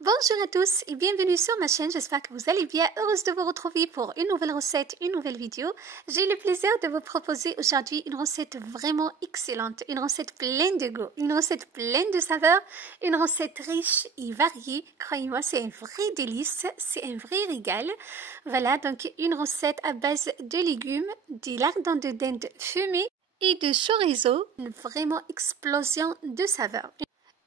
Bonjour à tous et bienvenue sur ma chaîne, j'espère que vous allez bien, heureuse de vous retrouver pour une nouvelle recette, une nouvelle vidéo. J'ai le plaisir de vous proposer aujourd'hui une recette vraiment excellente, une recette pleine de goût, une recette pleine de saveurs, une recette riche et variée. Croyez-moi, c'est un vrai délice, c'est un vrai régal. Voilà, donc une recette à base de légumes, des lardons de dinde fumés et de chorizo, une vraiment explosion de saveurs.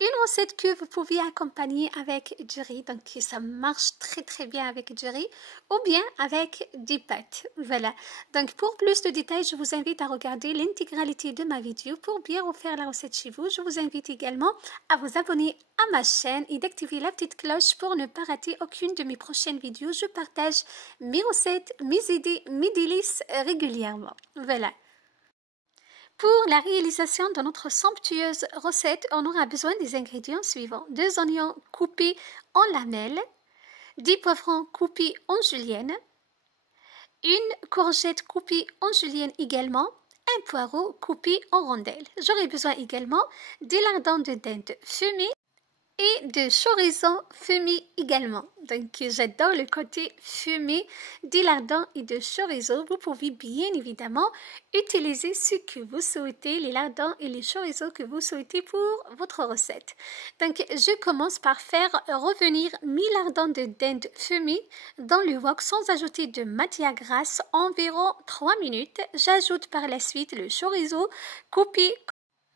Une recette que vous pouvez accompagner avec du riz, donc ça marche très bien avec du riz ou bien avec des pâtes. Voilà, donc pour plus de détails, je vous invite à regarder l'intégralité de ma vidéo pour bien refaire la recette chez vous. Je vous invite également à vous abonner à ma chaîne et d'activer la petite cloche pour ne pas rater aucune de mes prochaines vidéos. Je partage mes recettes, mes idées, mes délices régulièrement. Voilà. Pour la réalisation de notre somptueuse recette, on aura besoin des ingrédients suivants. 2 oignons coupés en lamelles, 10 poivrons coupés en julienne, une courgette coupée en julienne également, un poireau coupé en rondelles. J'aurai besoin également des lardons de dinde fumés et de chorizo fumé également. Donc j'adore le côté fumé des lardons et de chorizo. Vous pouvez bien évidemment utiliser ce que vous souhaitez, les lardons et les chorizo que vous souhaitez pour votre recette. Donc je commence par faire revenir mes lardons de dinde fumés dans le wok sans ajouter de matière grasse environ 3 minutes. J'ajoute par la suite le chorizo coupé.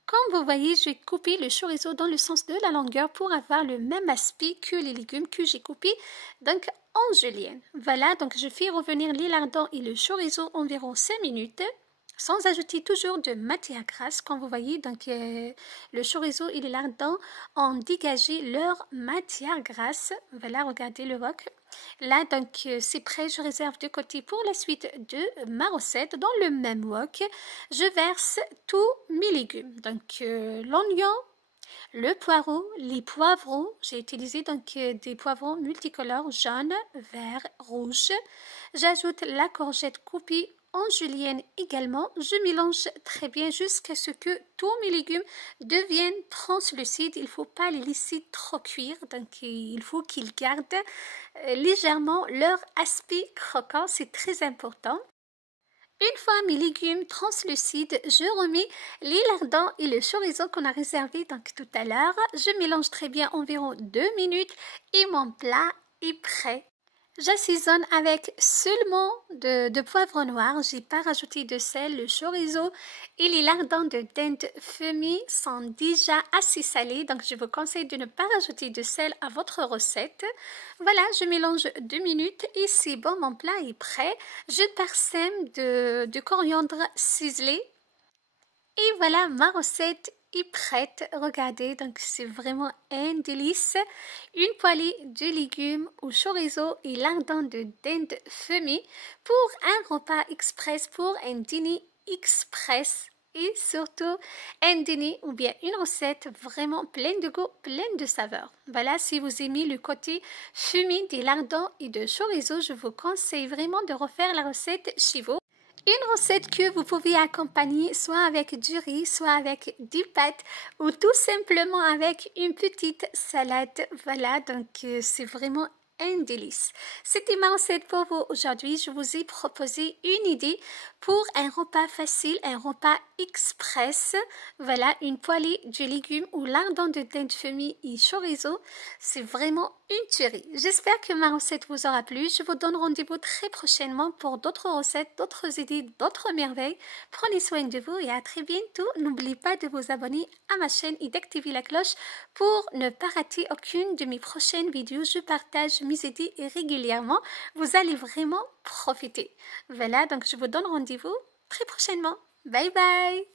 Comme vous voyez, j'ai coupé le chorizo dans le sens de la longueur pour avoir le même aspect que les légumes que j'ai coupés donc en julienne. Voilà, donc je fais revenir les lardons et le chorizo environ 5 minutes sans ajouter toujours de matière grasse. Comme vous voyez, donc le chorizo et les lardons ont dégagé leur matière grasse. Voilà, regardez le wok. Là, donc, c'est prêt, je réserve de côté pour la suite de ma recette. Dans le même wok, je verse tous mes légumes. Donc, l'oignon, le poireau, les poivrons. J'ai utilisé donc des poivrons multicolores, jaune, vert, rouge. J'ajoute la courgette coupée en julienne également. Je mélange très bien jusqu'à ce que tous mes légumes deviennent translucides. Il ne faut pas les laisser trop cuire, donc il faut qu'ils gardent légèrement leur aspect croquant, c'est très important. Une fois mes légumes translucides, je remets les lardons et le chorizo qu'on a réservé donc tout à l'heure. Je mélange très bien environ 2 minutes et mon plat est prêt. J'assaisonne avec seulement de poivre noir, j'ai pas rajouté de sel, le chorizo et les lardons de dinde fumés sont déjà assez salés, donc je vous conseille de ne pas rajouter de sel à votre recette. Voilà, je mélange 2 minutes et c'est bon, mon plat est prêt. Je parsème de coriandre ciselé et voilà, ma recette est prête. Regardez, donc c'est vraiment un délice. Une poêlée de légumes au chorizo et lardons de dinde fumée pour un repas express, pour un dîner express. Et surtout un dîner ou bien une recette vraiment pleine de goût, pleine de saveurs. Voilà, si vous aimez le côté fumé des lardons et de chorizo, je vous conseille vraiment de refaire la recette chez vous. Une recette que vous pouvez accompagner soit avec du riz, soit avec des pâtes ou tout simplement avec une petite salade. Voilà, donc c'est vraiment un délice. C'était ma recette pour vous aujourd'hui. Je vous ai proposé une idée pour un repas facile, un repas express. Voilà, une poêlée de légumes ou lardons de dinde fumée et chorizo. C'est vraiment une tuerie. J'espère que ma recette vous aura plu. Je vous donne rendez-vous très prochainement pour d'autres recettes, d'autres idées, d'autres merveilles. Prenez soin de vous et à très bientôt. N'oubliez pas de vous abonner à ma chaîne et d'activer la cloche pour ne pas rater aucune de mes prochaines vidéos. Je partage mes idées régulièrement. Vous allez vraiment profiter. Voilà, donc je vous donne rendez-vous très prochainement. Bye bye!